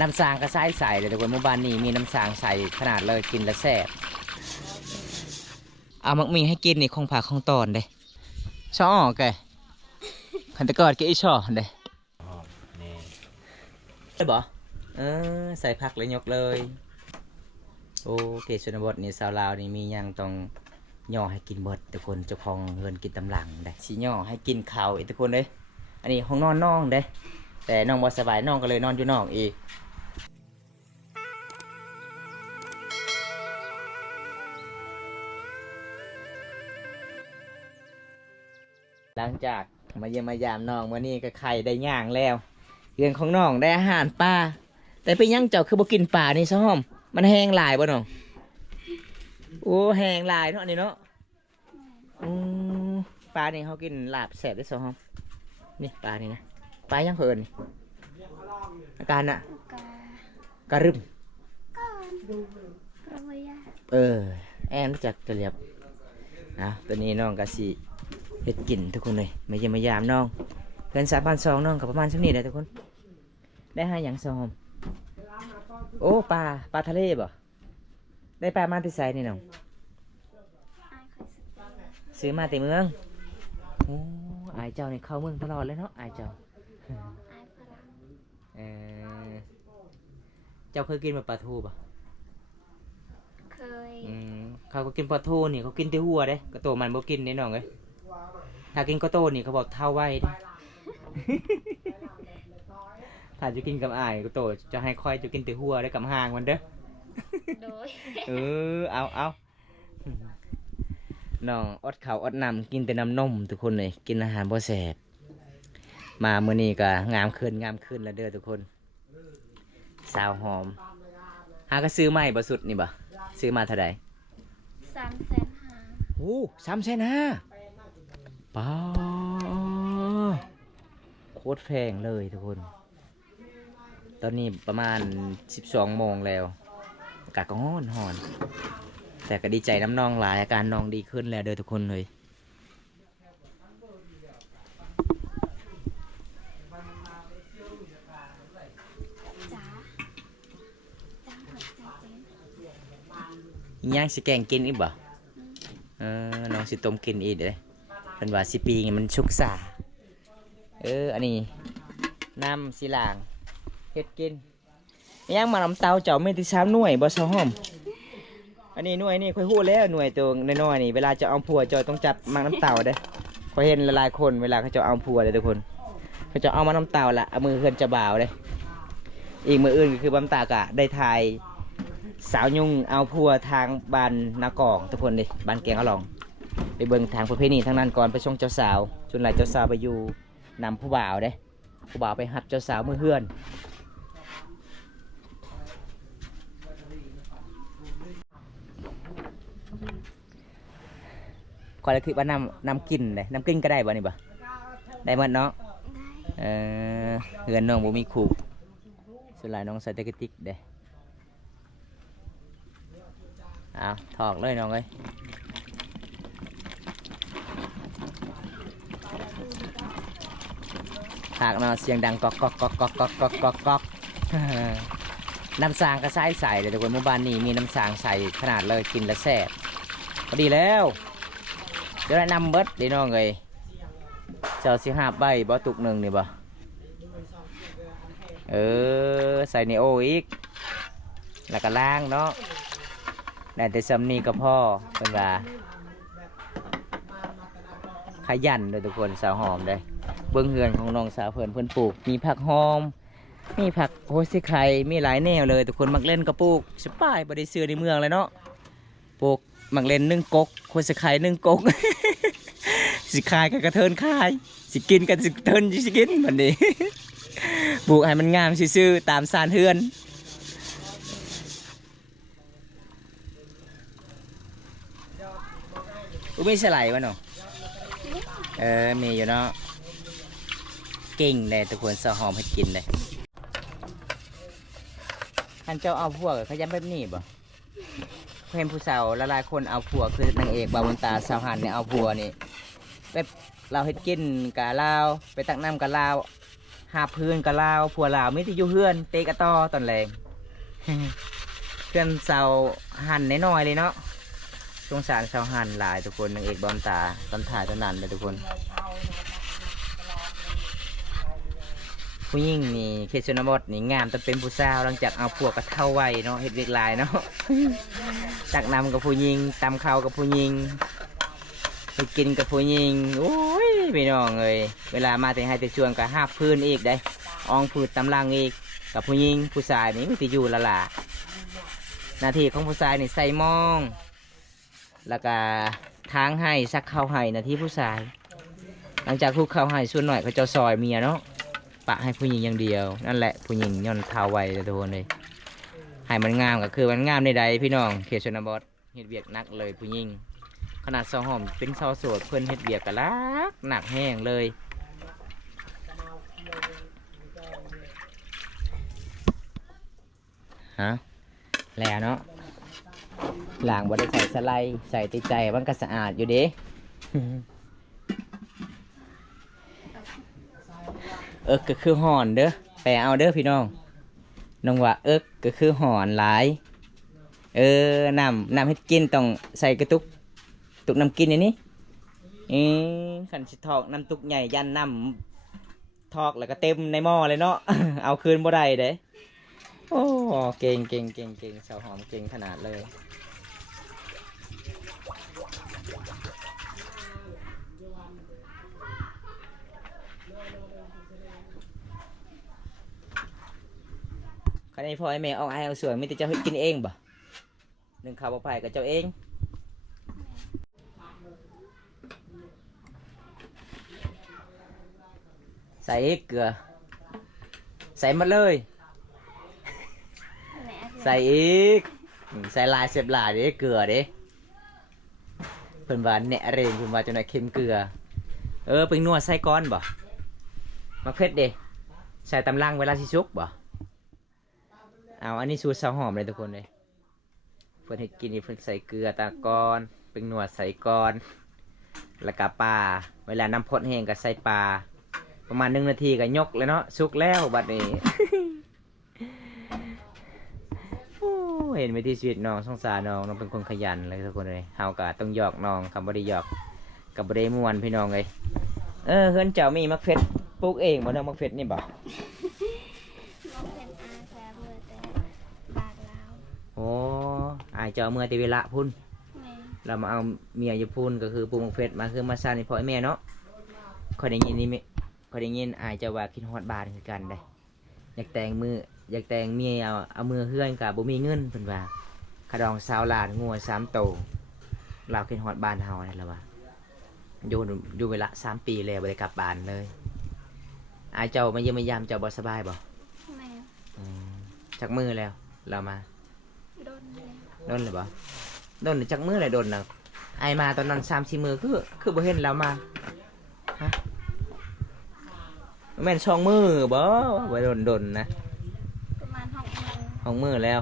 น้ำสางก็ใส่เลยทุกคนหมู่บ้านนี้มีน้ำสางใส่ขนาดเลยกินแล้วแซ่บเอามักมีให้กินนี่ของผักของตอนเด้ช่อแกขันตะกอดแกอีช่อเด้ได้บ่ใส่ผักเลยยกเลยโอเคชนบทนี่สาวลาวนี่มียังต้องย่อให้กินเบิดทุกคนเจ้าของเงินกินตำหลังได้สิย่อให้กินข้าวอีกทุกคนเลยอันนี้ห้องนอนน้องเด้แต่น้องบ่สบายน้องก็เลยนอนอยู่นอกอีกหลังจากมาเยี่ยมมายามน้องวันนี้ก็ไข่ได้ย่างแล้วเรื่องของน้องได้อาหารปลาแต่ไปยังเจ้าคือบ่กินปลานี่ซะห้อมมันแห้งหลายบ่น้องโอ้แห้งหลายเนาะนี่เนาะปลานี่เขากินลาบแสบได้ซะห้อมนี่ปลานี่นะปลายังเพิ่นนี่อาการน่ะกระรึมแอนรู้จักกระเรียบนะตัวนี้น้องกะสิเห็ดกินทุกคนเลยมาเยี่ยมมายามน้องเพื่อน3,200น้องกับประมาณชั่วนี้เลยทุกคนได้ให้อย่างซอมโอ้ปลาทะเลบ่ได้ปลามาที่ไซนี่น้องซื้อมาแต่เมืองโอ้อายเจ้านี่เข้าเมืองตลอดเลยเนาะอายเจ้าเจ้าเคยกินแบบปลาทูป่ะเคยเขาก็กินปลาทูนี่เขากินที่หัวเด้กระโตมันบ่กินนี่น้องเอ้ยถ้ากินกระโตนี่เขาบอกเท่าไว้ดิ ถ้าจะกินกับอายกระโตจะให้ค่อยจะกินที่หัวได้กับหางมันเด้อ โดย เอาน้องอดข้าวอดน้ำกินแต่น้ำนมทุกคนเลยกินอาหารบ่แซ่บมามื้อนี้ก็งามขึ้นแล้วเด้อทุกคนสาวหอมหาก็ซื้อใหม่บ่สุดนี่บ่ซื้อมาเท่าใด350,000โอ้350,000ป้าโคตรแพงเลยทุกคนตอนนี้ประมาณ12 โมงแล้วอากาศก็ร้อนแต่ก็ดีใจน้ำน้องหลายอาการน้องดีขึ้นแล้วเด้อทุกคนเลยย่างสิแกงกินอีกบ่น้องสิต้มกินอีกเลยเป็นว่าสิปีไงมันชุกษาอันนี้น้ำสีหลางเฮ็ดกินย่างมาน้ำเตาเจ้าไม่ติด3 หน่วยบ่ซะหอมอันนี้หน่วยนี่ค่อยฮู้แล้วหน่วยตัวน้อยๆนี่เวลาจะเอาผัวเจ้าต้องจับมังน้ำเตาเด้ค่อยเห็นหลายๆคนเวลาเขาจะเอาผัวเลยทุกคนเขาจะเอามาน้ำเตาละเอามือเฮือนจะบ่าวเลยอีกมืออื่นก็คือบำตากะได้ทายสาวยุ่งเอาผัวทางบ้านนากองทุกคนเลยบ้านแกงเอาลองไปเบิ่งทางประเพณีทางนั้นก่อนไปชงเจ้าสาวจนหลายเจ้าสาวไปอยู่นำผู้บ่าวเด้ผู้บ่าวไปหัดเจ้าสาวมือเฮือนก่อนเลยคือว่าน้ำกินเลยน้ำกินก็ได้บ่นี่บ่ได้หมดเนาะเฮือนน้องบ่มีขู่ส่วนหลายน้องใส่ตะกติกเด้เอาถอกเลยน้องเอ้ยถากเนาะเสียงดังก๊อกน้ำสางก็ใส่เลยทุกคนหมู่บ้านนี้มีน้ำสางใส่ขนาดเลยกินแล้วแซ่บพอดีแล้วเดี๋ยวแนะนำเบิดดีน้องเอ้ยเจ้าสิ5 ใบบ่ตุกหนึ่งนี่บ่ใส่เนโออีกแล้วก็ล้างเนาะได้แต่ซ้ำนี่ก็พ่อเป็นว่าขยันเลยทุกคนสาวหอมเลยเบื้องเฮือนของน้องสาวเพิ่นปลูกมีผักหอมมีผักโฮซิไข่มีหลายแนวเลยทุกคนมักเล่นก็ปลูกสบายบ่ได้ซื้อในเมืองเลยเนาะปลูกมักเล่น1 กกโฮซิไข่1 กก สิขายกับกระเทินขายสิกินกันสิเทินสิกินแบบนี้ ปลูกให้มันงามซื่อๆตามสานเฮือนไม่สไลด์วะเนาะมีอยู่เนาะเก่งเลยทุกคนสะหอมให้กินเลยท่านเจ้าเอาพวกขยันแบบนี้บ่เห็นผู้สาวหลายๆคนเอาพวกคือนางเอกบาวตาสาวหันเนี่ยเอาพวกนี่แบบเราเฮ็ดกินกะลาวไปตักน้ำกะลาว หาพื้นกับลาวผัวลาวไม่ได้อยู่เฮือนเตะกะตอตอนแรง เพื่อนเสาหันน้อยๆเลยเนาะสงสารเสาหันหลายทุกคนนางเอกบอลตาตอนถ่ายตอนนั้นเลยทุกคนผู้หญิงนี่เคสชนบทนี่งามต้องเป็นผู้สาวหลังจากเอาพวกกระเท่าไว้เนาะเฮ็ดเวียกหลายเนาะ ตักนำกับผู้หญิงตำข้าวกับผู้หญิงไปกินกับผู้หญิงโอ้ยพี่น้องเลยเวลามาแต่ให้แต่ชวนกับห้าพื้นอีกได้อองผืดตำลังอีกกับผู้หญิงผู้ชายนี่ไม่ติอยู่ละล่ะหน้าที่ของผู้ชายนี่ใส่หมอง แล้วก็ทางให้ซักข้าวให้หน้าที่ผู้ชาย หลังจากคุกข้าวให้ส่วนหน่อยเขาเจ้าซอยเมียเนาะปะให้ผู้หญิงอย่างเดียวนั่นแหละผู้หญิงย่อนเท้าไวแต่โดนเลยให้มันงามก็คือมันงามในใดพี่น้องเขตชนบทเฮ็ดเวียกหนักเลยผู้หญิงขนาดสาวหอมเป็นสาวโสดเพิ่นเฮ็ดเวียกกะลักหนักแห้งเลยฮะแล้วเนาะหลังบ่ได้ใส่สไลด์ใส่ติดใจมันก็สะอาดอยู่เด้ ก็คือหอนเด้อแปลเอาเด้อพี่น้องน้องว่าก็คือหอนหลายน้ำให้กินต้องใส่กระตุกตุกน้ำกินอย่างนี้ขันสิทอกน้ำตุกใหญ่ยันน้ำทอกแล้วก็เต็มในหม้อเลยเนาะ เอาคืนบ่ได้เด้โอ้เก่งสาวหอมเก่งขนาดเลยคันนี้พ่อไอ้แม่เอาไอ้เอาสวยไม่แต่เจ้าให้กินเองบ่หนึ่งข้าวไปกับเจ้าเองใส่เกลือใส่หมดเลยใส่อีกใส่ลายเสียบลายเด้เกลือเด้เพิ่นว่าแหนะเรงเพิ่นว่าจังได๋เค็มเกลือเป็นนัวใส่ก้อนบ่มะเขือเด้ใส่ตำลังเวลาสิสุกบ่เอาอันนี้สูตรสาวหอมเลยทุกคนเลยเพื่อนให้กินนี่เพื่อนใส่เกลือตะกอนเป็นหนวดใส่กอนแล้วก็ปลาเวลาน้ำพดแห้งก็ใส่ปลาประมาณ1 นาทีก็ยกเลยเนาะสุกแล้วบัดนี้ เห็นวิถีชีวิตน้องสงสารน้องเป็นคนขยันเลยทุกคนเลยเฮาก็ต้องหยอกน้องคำบ่ได้หยอกกับบ่ได้ม่วนพี่น้องเลยเฮือนเจ้ามีมะเขือปลูกเองบ่น้องมะเขือนี่บ่โอ้อายเจ้าเมื่อตีเวลาพุ่นเรามาเอาเมียอยู่พุ่นก็คือปูมังเฟสมาคือมาซาในพ่อแม่เนาะคอยได้ยินนี่คอยได้ยินอายเจ้าว่าคิดฮอดบานคือกันได้อยากแต่งเมียเอามือเฮือนกับบ่มีเงินเพิ่นว่าขดอง20 ล้านงัว3 โตเราคิดฮอดบ้านเฮานี่แหละว่าอยู่เวลา3 ปีแล้วบ่ได้กลับบ้านเลยอายเจ้ามาเยี่ยมมายามเจ้าบ่สบายบ่จักมือแล้วเรามาโดนเลยบ่โดนจักมือเลยโดนนะไอมาตอนนั้น3-4 มือคือบ่เห็นแล้วมาฮะแม่น2 มือบ่ว่าโดนนะประมาณ2 มือแล้ว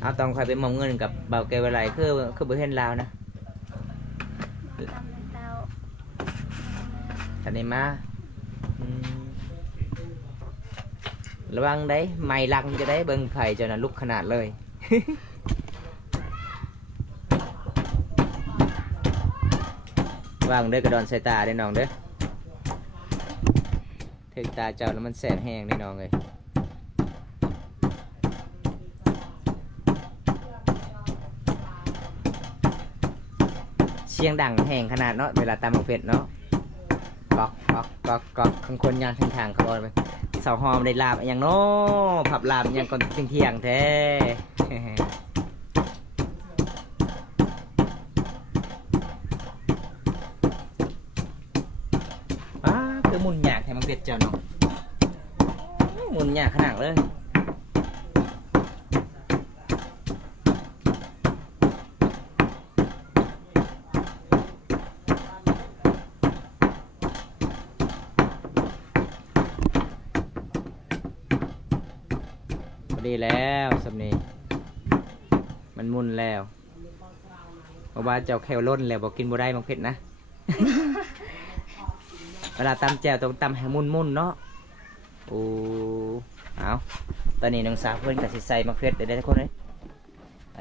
เอาต้องคอยไปมองเงินกับเบาแกเวลาคือบ่เห็นแล้วนะทันได้มาระวังได้ไม่ลังจะได้เบิ่งไข่เจ้าน่ะลุกขนาดเลยวางเด้อกระดอนใส่ตาได้น้องเด้อถึงตาเจ้าแล้วมันแสบแห้งได้น้องเลยเสียงดังแห้งขนาดเนาะเวลาตำบักเผ็ดเนาะก๊อกข้างคนยานทางเขาบอกไปสาวหอมได้ลาบอย่างโน้ผับลาบอย่างก่อนเที่ยงแท้คือมุนหยากแถมมันเผ็ดเจ้าเนาะมุนหยากขนาดเลยดีแล้วสำนีมันมุนแล้วเพราะว่าเจ้าแควล้นแล้วบอกกินบ่ได้บางเผ็ดนะ เวลาตำแจ่วต้องตำให้มุนเนาะ โอ้เอาตอนนี้น้องสาวเพิ่นก็สิใส่มะเขือได้ทุกคนเลย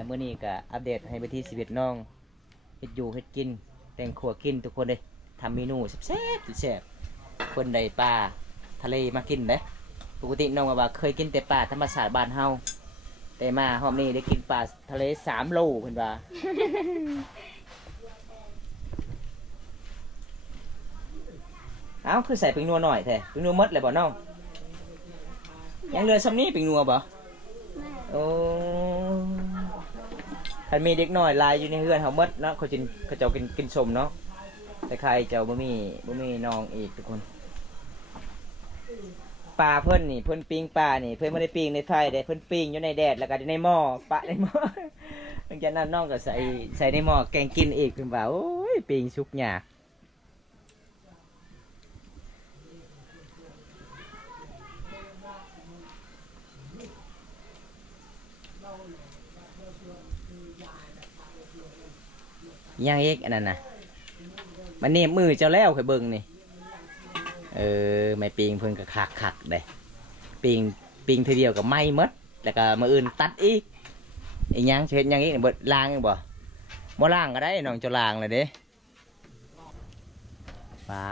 มื้อนี้ก็อัปเดตให้ไปที่ชีวิตน้องเฮ็ดอยู่เฮ็ดกินแต่งครัวกินทุกคนเลยทำเมนูแซ่บๆแซ่บคนใดปลาทะเลมากินเด้ปกติน้องว่าเคยกินแต่ปลาธรรมชาติบ้านเฮาแต่มารอบนี้ได้กินปลาทะเล3 โลเพิ่นว่า เอ้าคือใส่ปิงนัวหน่อยแท้ปิงนัวหมดเลยบ่น้องยังเหลือซ้ำนี้ปิงนัวบ่ แม่ โอ้คันมีเด็กน้อยลายอยู่ในเฮือนเฮาหมดเนาะเขาเจ้ากินสมเนาะแต่ใครเจ้าบ่มีน้องอีกทุกคนปลาเพิ่นนี่เพิ่นปิ้งปลานี่เพิ่นบ่ได้ปิ้งในไฟเด้เพิ่นปิ้งอยู่ในแดดแล้วก็ในหม้อปะในหม้อ หลังจากนั้นน้องก็ใส่ในหม้อแกงกินอีกเพิ่นว่าโอ้ยปิ้งสุกยากยังอีกอันนั้นน่ะมันนี่มือเจ้าแล้วข่อยเบิ่งนี่ไม่ปิงเพิ่นก็คักๆเด้ปิงทีเดียวก็ไหม้หมดแล้วก็มื้ออื่นตัดอีกอีหยังสิเฮ็ดหยังอีกบ่ล้างอีกบ่ล้างก็ได้น้องเจ้าล้างเลยเด้ว้า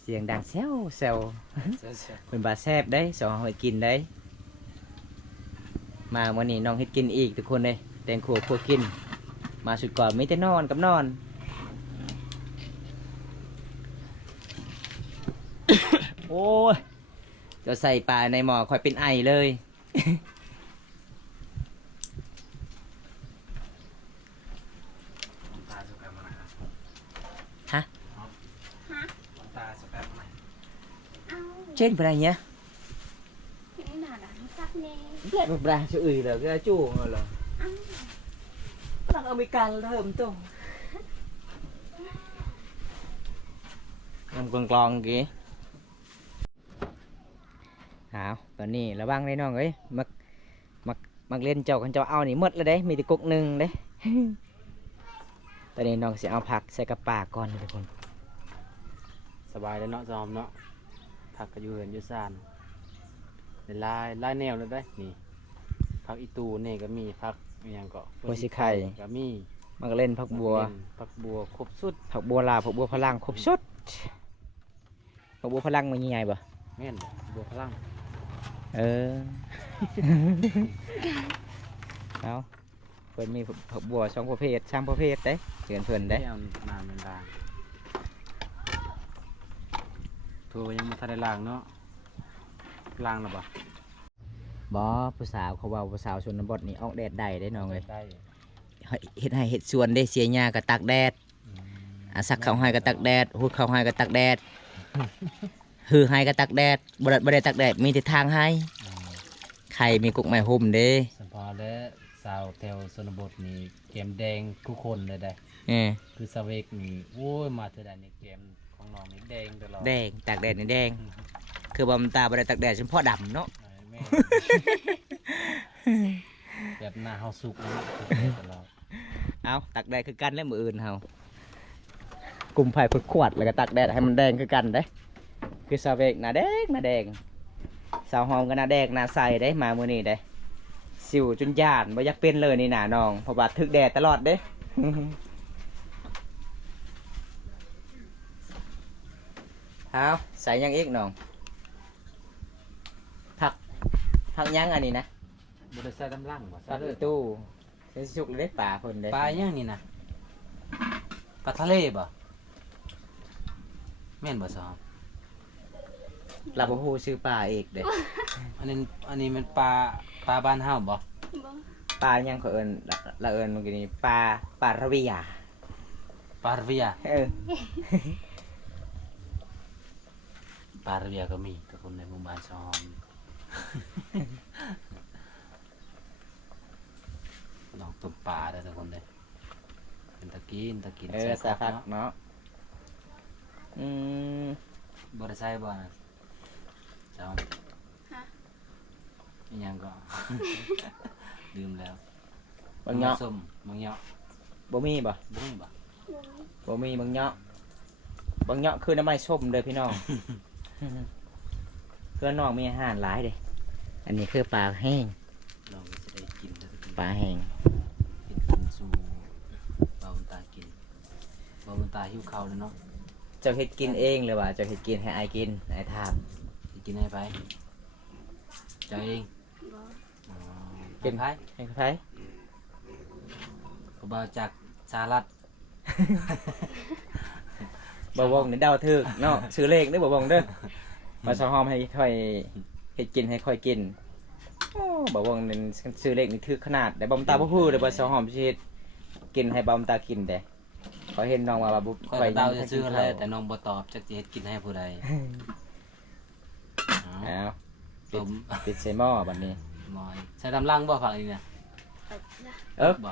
เสียงดังแซวเพิ่นว่าแซ่บได้สองเฮาให้กินได้มามื้อนี้น้องเฮ็ดกินอีกทุกคนเด้แต่งครัวกินมาสุดก่อนมีแต่นอนกับนอน โอ้ยจะใส่ปลาในหม้อค่อยเป็นไอเลยฮะ เอา เช่นอะไรเงี้ย ที่ไหนล่ะซักเน่ แหละปลาชื่ออื่นเหรอก็จู่เหรอ เอา ฝรั่งอเมริกันเริ่มต้นยังกลองกี่หาวตอนนี้ระวังได้น้องเอ้ยมักเล่นเจ้ากันเจ้าเอานี่หมดเลยเด้มีแต่กุกหนึ่งเด้ ตอนนี้น้องสิเอาผักใส่กระปากก่อนทุกคน สบายแล้วเนาะจอมเนาะผักก็อยู่เหือนอยู่ซ่านเป็นลายแนวเลยได้นี่ผักอีตูนี่ก็มีผักอหย่างก็ โพสิไข่ ก็มี มันก็เล่นผักบัว ผักบัวครบสุด ผักบัวลาวผักบัวพลังครบชุดผักบัวพลังมันยังไงบ่ แม่นบัวพลัง เออ เอาเพิ่นมีผักบัว2 ประเภท3 ประเภทเด้เชิญเพิ่นเด้ ได้เอาน้ำมันล้างทัวยังมาทันได้ล้างเนาะล้างแล้วบ่ บ่ผู้สาวเขาเว้าผู้สาวชนบทนี่ออกแดดได้เด้น้องเอ้ย ได้ เฮ็ดให้เฮ็ดสวนได้เสียหญ้าก็ตากแดดสักข้าวให้ก็ตากแดดหุดข้าวให้ก็ตากแดด ฮือให้ก็ตากแดดบ่ได้ตากแดดมีแต่ทางให้ไข่มีกุกไม้ห่มเด้ สัมพอและสาวแถวชนบทนี่เกมแดงทุกคนเลยได้ เออ คือสเวกนี่โอ้ยมาเท่าใดนี่เกมของน้องนี่แดงตลอด แดงตากแดดนี่แดง คือบ่มันตาบ่ได้ตากแดดเฉพาะดำเนาะ แม่ แบบหน้าเฮาสุกนะตลอด เอาตากแดดคือกันแล้วมื้ออื่นเฮากลุ่มไผ่ขวดๆแล้วก็ตากแดดให้มันแดงคือกันเด้คือสาวเวกหน้าแดงสาวหอมก็หน้าแดงหน้าใสเด้มามื้อนี้เด้สิวจนย่านบ่อยากเป็นเลยนี่หน้าน้องเพราะว่าถึกแดดตลอดเด้ เอาใส่ยังอีกน้องผักยังอันนี้นะ บ่ได้ใส่ตำลังบ่ ปลาตู้ใส่สุกเลยป่าคนเด้ ปลาย่างนี่นะปลาทะเลบ่แม่นบ่ซอม เราบ่ฮู้ชื่อปลาเอกเด้ อันนี้มันปลาบ้านเฮาบ่ บ่ ปลายังเขาเอิ้นละเอิ้นเมื่อกี้นี้ปลาระเวีย ปลาระเวีย เออ ปลาระเวียก็มีทุกคนในหมู่บ้านซอม ลองตุ่มปลาได้อทุกคนเลยเป็นตะกิน เออสาพัก เนาะ เนาะอืม บ่ได้ใส่บ่นะจอม ฮะ อีหยังก็ ลืมแล้ว บางเนาะ ส้มบางเนาะ บ่มีบ่ บุ้งบ่ บ่มีบางเนาะคือน้ำไม้ส้มเด้อพี่น้อง ค พื่อนน้องมีอาหารหลายเด้อันนี้คือปลาแห้ง น้องก็จะได้กินแล้วก็ ปลาแห้ง กินสู่เบาบุญตากินเบาบุญตาหิวข้าวแล้วเนาะ เจ้าเฮ็ดกินเองหรือว่าเจ้าเฮ็ดกินให้อายกินอายทาม จะกินให้ไปเจ้าเอง บ่ อ๋อ กิน ไป ให้ใคร ผู้บ่าวจากสหรัฐ บ่วงนี่เดาถึกเนาะซื้อเลขเด้อบ่วงเด้อมาสะหอมให้ค่อยเฮ็ดกินให้ค่อยกินโอ้บ่วงนี่ซื้อเลขนี่ถึกขนาดแต่บ่มตาบ่ฮู้เด้อบ่สะหอมสิเฮ็ดกินให้บ่มตากินแต่ขอยเห็นน้องว่าบ่ ข้อยก็เดาจะซื้ออะไรแต่น้องบ่ตอบจักสิเฮ็ดกินให้ผู้ใด อ้าว ต้ม ปิดใส่หม้อบัดนี้ หมอยใส่ตำลังบ่ผักนี่เนี่ย เอาละ เอิก บ่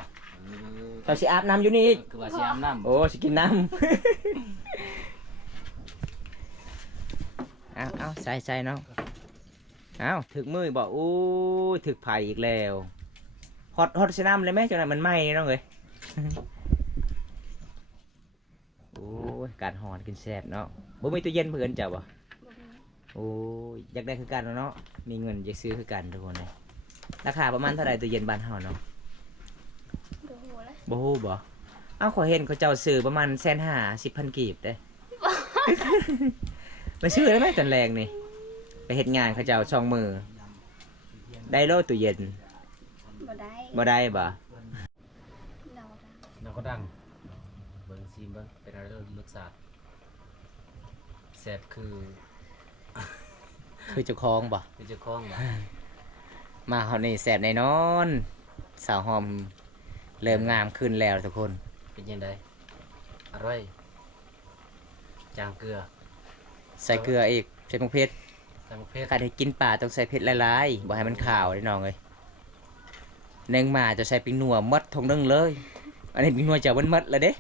เจ้าสิอาบน้ำอยู่นี่อีก คือว่าสิอาบน้ำ โอ้สิกินน้ำ เอาใส่น้องเอาถึกมือบอกอู้ยถึกไผ่อีกแล้วฮอตใส่น้ำเลยไหมจังนั้นมันไหม้น้องเอ้ย โอ้ยการหอนกินแซ่บเนาะบ่มีตู้เย็นเพื่อนเจ้าบ่ บ่มี โอ้ยอยากได้คือกันเนาะมีเงินอยากซื้อคือกันทุกคนเลยราคาประมาณเท่าไหร่ตู้เย็นบ้านเฮาเนาะ บ่ฮู้เลย บ่ฮู้บ่เอ้าขอยเห็นเขาเจ้าซื้อประมาณ150,000 กีบเด้ ไปซื้อได้ไหมตอนแรงนี่ไปเฮ็ดงานเขาเจ้าช่องมือได้โลตู้เย็น บ่ได้ บ่ได้บ่ เราได้ เราก็ดังเบิ่งซีมเบิ่งเป็นอะไรรสชาติแซ่บคือ คือเจ้าของบ่ คือเจ้าของบ่ มาเฮานี่แซ่บแน่นอนสาวหอมเริ่มงามขึ้นแล้วทุกคน เป็นยังไงอร่อยจางเกลือ ใส่เกลืออีกใส่ผงเผ็ด ใส่มะเขือ การให้กินป่าต้องใส่เผ็ดหลายๆบ่ให้มันขาวเด้น้องเอ้ยแนงมาจะใส่ปิ้งนัวหมดทงนึงเลย อันนี้ปิ้งนัวจะมันหมดแล้วเด้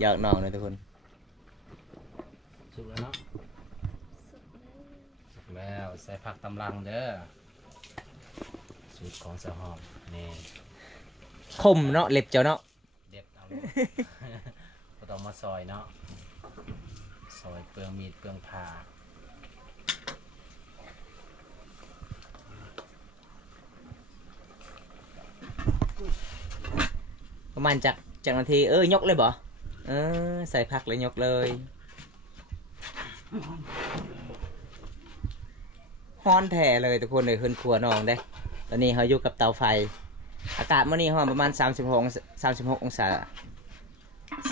หยอกน้องเลยทุกคน สุกแล้วเนาะ สุดเลย สุกแล้วใส่ผักตำลังเด้อสูตรของสะหอมนี่ คมเนาะเล็บเจ้าเนาะ เด็ดเอาเลย ก็ต้องมาซอยเนาะซอยเปลืองมีดเปลืองผ่า ประมาณจากนาทียกเลยบ่ใส่ผักเลยยกเลยฮ้อนแท้เลยทุกคนเลยขึ้นครัวน้องเด้ตอนนี้เขาอยู่กับเตาไฟอากาศเมื่อนี้ฮ้อนประมาณ36 องศา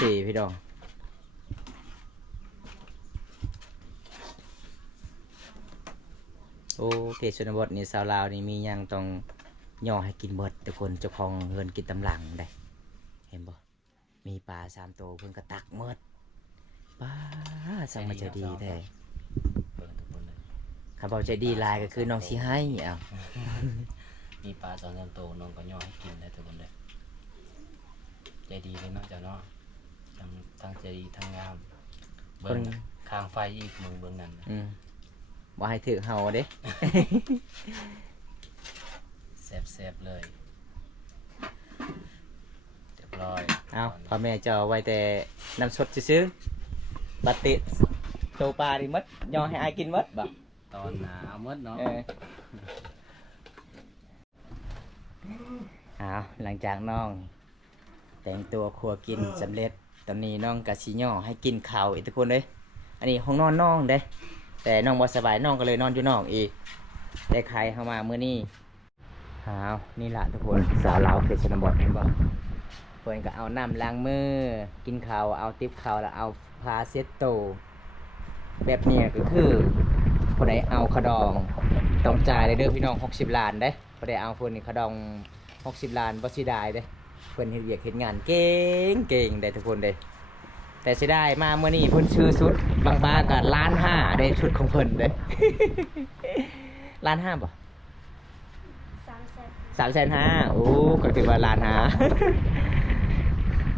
สี่พี่น้องโอเคชนบทนี่สาวลาวนี่มีหยังต้องย่อให้กินเบิดทุกคนเจ้าของเงินกินตำหลังได้เห็นบ่มีปลา3 ตัวเพิ่นก็ตักเมิดป้าสังมาใจดีแท้ เบิ่งทุกคนเลย คำบอกใจดีหลายก็คือน้องสิให้เอา มีปลาสองสามตัวน้องก็ย่อให้กินได้ทุกคนเลยใจดีเลยเนาะจ้ะเนาะทั้งใจดีทั้งงาม ค เบิ่ น งข้างไฟอีกมือเบิ่งนั่นน่ะ บ่ให้ถือเฮาเด้ แซ่บๆเลยเรียบร้อย เอาพ่อแม่จะเอาไว้แต่น้ำสดซื้อๆบัดติโตปลาดิมัดย่อให้อายกินมัดบ่ ตอนหนาเอาหมดเนาะ เอาหลังจากน้อง แต่งตัวครัวกินสำเร็จตอนนี้น้องกะสิย่อให้กินข้าวอีกทุกคนเลยอันนี้ห้องนอนน้องเด้แต่น้องบ่สบายน้องก็เลยนอนอยู่นอกอีกได้ใครเข้ามามื้อนี้เอานี่ล่ะทุกคนสาวลาวเขตชนบทเห็นบ่เพิ่นก็เอาน้ำล้างมือกินข้าวเอาติ๊บข้าวแล้วเอาผ้าเช็ดโตวแบบนี้ก็คือผู้ใดเอาขะดองต้องจ่ายเลยเด้อพี่น้อง60 ล้านเด้ผู้ใดเอาเพิ่นนี่ขะดอง60 ล้านบ่สิได้เด้เพิ่นเฮ็ดเวียกเฮ็ดงานเก่งได้ทุกคนเด้แต่สิได้มาเมื่อนี้เพิ่นชื่อสุดบางๆก็1,500,000ได้ชุดของเพิ่นเด้ 1,500,000บ่ 350,000โอ้ก็ถือว่า1,500,000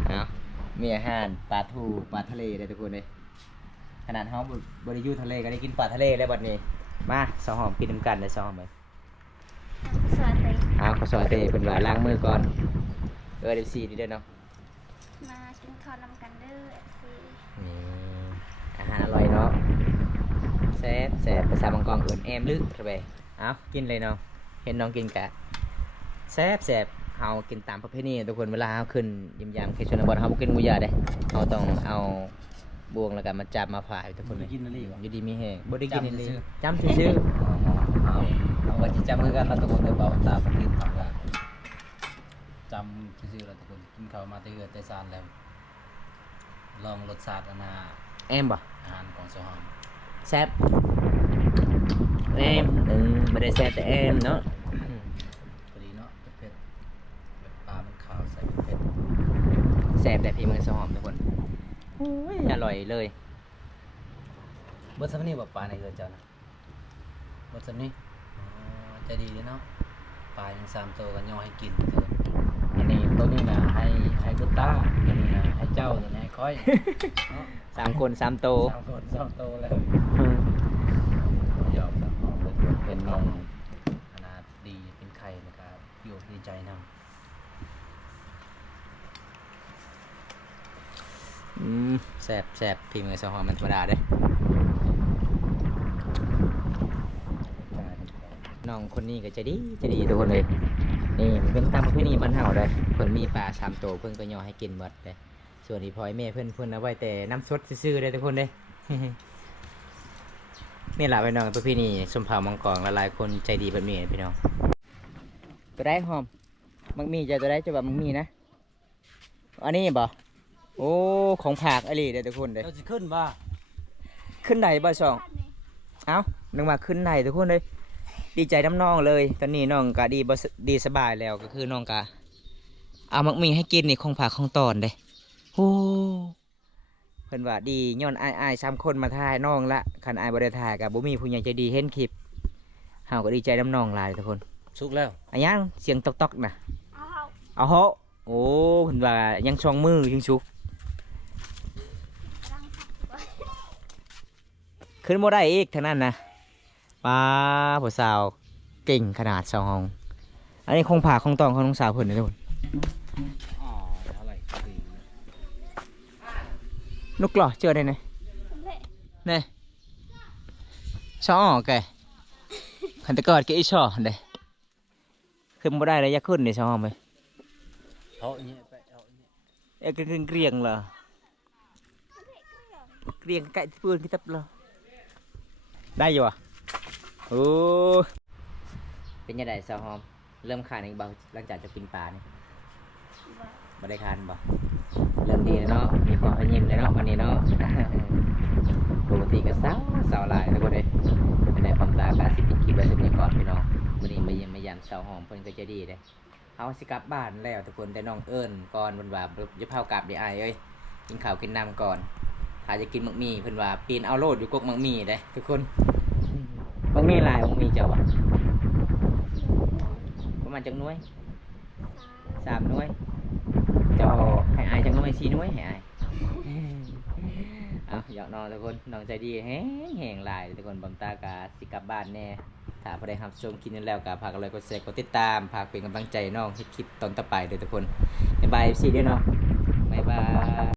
เอามีอาหารปลาทูปลาทะเลได้ทุกคนเลยขนาดเฮาบ่ได้อยู่ทะเลก็ได้กินปลาทะเลแล้วบัดนี้มาสองหอมกินน้ำกันได้สองหอมเลย สวัสดี เอาขอสวัสดีเพิ่นว่าล้างมือก่อนเดี๋ยว4นี่เด้อเนาะ มากินข้าวนำกันเด้อ FC นี่อาหารอร่อยเนาะแ ซ่บแซ่บภาษาบางกองเอิ้นแอมลึกครับเว้ยเอากินเลยน้องเห็นน้องกินกะแซ่บแซ่บเฮากินตามประเพณีทุกคนเวลาเฮาขึ้นยิมยามเขตชนบทเฮาบ่กินหมูยาเด้เฮาต้องเอาบวงแล้วก็มาจับมาฝ่ายทุกคนเลย กินอะไรวะ อยู่ดีมีแฮงบ่ได้กินนี่เลยจำซื่อ เอาก็จะจำมือกันเราทุกคนเลยเบาตากินทำกันจำซื่อๆเราทุกคนกินข้าวมาเตยแต่ซานแล้ว ลองรสชาติอาหาร ๆแอมบ่ อาหารของสหอม แซ่บแอมบ่ได้แซ่บแต่แอมเนาะ พอดีเนาะเผ็ดๆแบบปลามันขาวใส่เผ็ด แซ่บแต่พี่มือสหอมทุกคนโอ้ยอร่อยเลย ๆเบิร์ดซัมนี่แบบปลาในเรือเจ้านะเบิร์ดซัมนี่ใจดีเลยเนาะปลายัง3 ตัวกันย่อให้กินเถอะอันนี้ตัวนี้นะให้กุต้าอันนี้นะให้เจ้าตัวนี้ให้ค่อยเนาะ 3 คน3โต 3 คน3 ตัวแล้วยอมครับเป็นน้องอนาดีเป็นใครนะครับอยู่ดีใจนำ แซ่บแซ่บพี่มือสหอมมันธรรมดาเด้น้องคนนี้ก็จะดีทุกคนเลยนี่มันเป็นตามประเพณีบ้านเฮาเลยเพิ่นมีปลา3 โตวเพิ่นก็ย่อให้กินหมดเลยส่วนอีพอยแม่เพิ่นเอาไว้แต่น้ำสดซื่อๆเลยทุกคนเลย นี่แหละพี่น้องประเพณีชมเผ่ามังกรหลายๆคนใจดีแบบนี้พี่น้องตัวได้หอมมักมีจะตัวได้จะแบบมักมีนะอันนี้บ่โอ้ของผักอะไรเด้อทุกคนเลย เราจะขึ้นว่า ขึ้นไหนบ่ช่อง บ้านนี้ เอ้านึกว่าขึ้นไหนทุกคนเลยดีใจน้ำน้องเลยตอนนี้น้องก็ดีบ่ดีสบายแล้วก็คือน้องก็เอามักมีให้กินนี่ของผักของตอนเด้โอ้เพิ่นว่าดีย้อนอ้ายๆ3 คนมาถ่ายน้องละคันอ้ายบ่ได้ถ่ายก็บ่มีผู้ใหญ่ใจดีเห็นคลิปเฮาก็ดีใจน้ำน้องหลายทุกคน สุกแล้ว อันยังเสียงตอกๆน่ะ เอาเฮา เอาเหาะโอ้เพิ่นว่ายังช่องมือยิงชุก รังสักไว้ ขึ้นบ่ได้อีกเท่านั้นนะป้าผู้สาวเก่งขนาด2 ห้องอันนี้คงผ่าคงตองของน้องสาวเพิ่นนะทุกคน อ๋อเท่าไหร่ดี นุกหล่อเจอได้ไหน เละ นี่ช่อแกขันตะกอดแกอีช่อเด้ขึ้นบ่ได้เลยอยากขึ้นนี่ช่อไหม เอาอย่างนี้ไปเอาอย่างนี้ เอ้ยเกรียงเหรอเกรียงไก่ปืนที่ตับเหรอได้อยู่อ่ะโอ้เป็นยังไงสาวหอมเริ่มขานอีกบ่หลังจากจะกินปลานี่ บ่ บ่ได้คานบ่เริ่มดีแล้วเนาะมีความพยิ้มเลยเนาะวันนี้เนาะ ปกติก็เศร้าหลายแล้วก็ได้เป็นในความตากาสิปิดคลิปไว้สักนิดก่อนพี่น้องวันนี้มาเยี่ยมมายามสาวหอมเพิ่นก็จะดีเลยเอาสิกลับบ้านแล้วทุกคนแต่น้องเอิญก่อนเพิ่นว่าอย่าเผากลับดิอ้ายเอ้ยกินข้าวกินน้ำก่อนถ้าจะกินมักมี่เพิ่นว่าปีนเอาโลดอยู่กกมักมี่เด้ทุกคนมักมี่หลายมักมี่เจ้าว่ะประมาณจักหน่วย3 หน่วยเจ้าให้อ้ายจักหน่วย4 หน่วยให้อ้าย เอาอยากนอนทุกคนน้องใจดีแห้งหลายทุกคนบำตากาสิกลับบ้านแน่ถ้าพอได้ครับชมคลิปนี้แล้วก็ฝากกันเลยกดแชร์กดติดตามฝากเป็นกำลังใจน้องให้คลิปตอนต่อไปด้วยทุกคนบ๊ายบายซีด้วยเนาะบ๊ายบาย